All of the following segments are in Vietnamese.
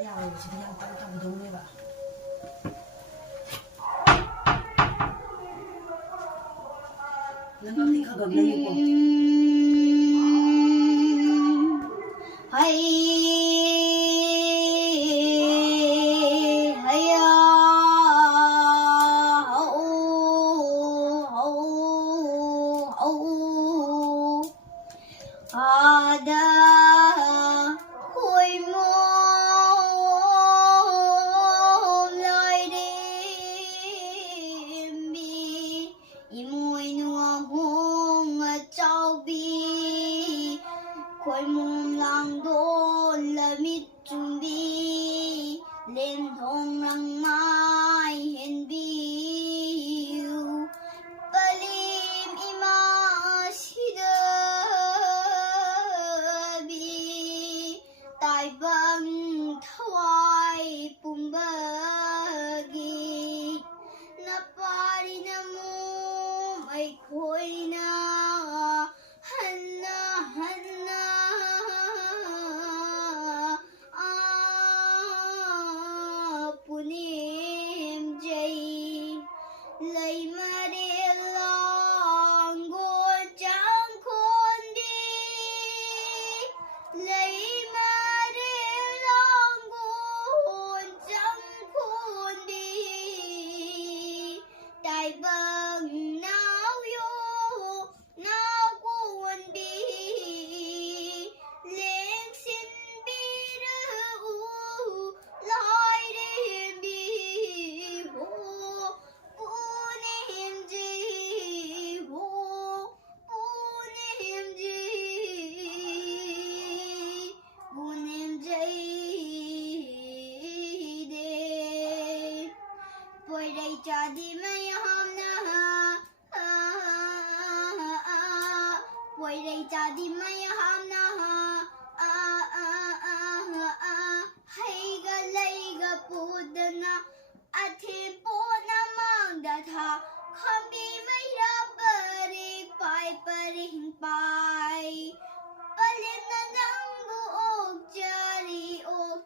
야오지 그냥 빨리 동네가 lần nó thì không được lấy khôi môn lang đôn là mít trung bi lên thong răng mai hiền biu palim ima sida bi tai bang thawai pumbagi na pari na mu mai khôi na jadi mayamna quay đây jadi mayamna hay ga lay ga pudana athin po na mang da tha khambi mai ra pari pai pari pai palim na nangu ok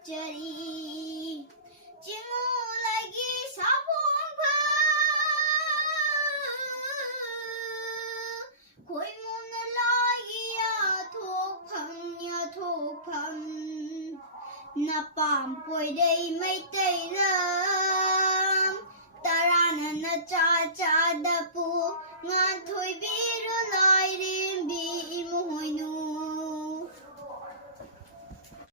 jari jingu lagi sabu khôi môn lai thuộc phẩm na pam poi đây mấy tây nam ta ra na cha cha da pu ngan thôi bi ru lai đi